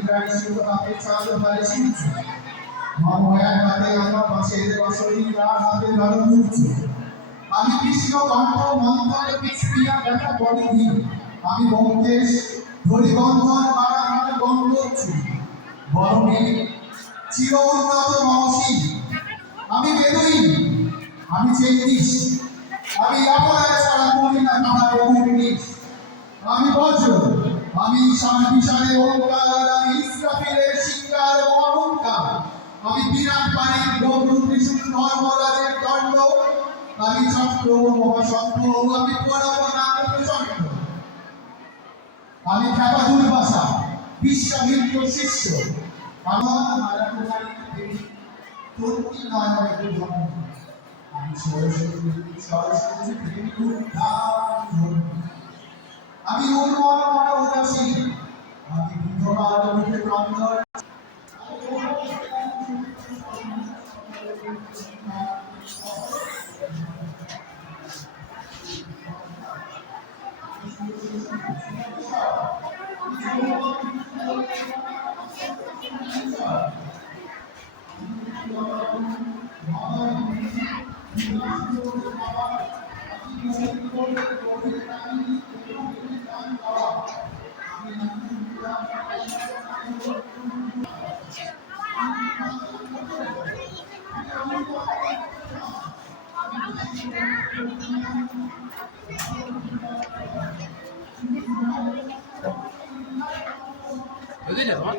প্রাণী শুধু হাতে চাঁদ হারে শিখছে মময়ার হাতে আমার পাশের বসরি রাত হাতে ধরো তুলছে আমি কৃষ্ণ কণ্ঠ মন্ত্রে পিছপিয়া ব্যথা বলিনি আমি বঙ্কেশ ধরিবন্ধন মারা হাতে বন্ধ হচ্ছি বরণে চির উন্নত মহসী আমি বেদুইন আমি চেন্দিস আমি আপনার ছাড়া করি না কাহার অগ্নিশ আমি বজ্র আমি শান্তিশালী ওঙ্কার আমি ইসরাফিলের শিকার ও অহংকার আমি বিরাট পানির গরু ত্রিশূল ধর্মরাজের দণ্ড আমি চক্র মহাশক্র আমি পরম নাগ প্রচণ্ড আমি খ্যাপা দুর্বাসা বিশ্বামিত্র শিষ্য আমার মারাকুমারী দেবী তন্ত্রী নারায়ণের জন্ম আমি সরস্বতী দেবী আমি উন্মত মনে উদাসী আমি বিধবার মুখে ক্রন্দন Öyle ne var?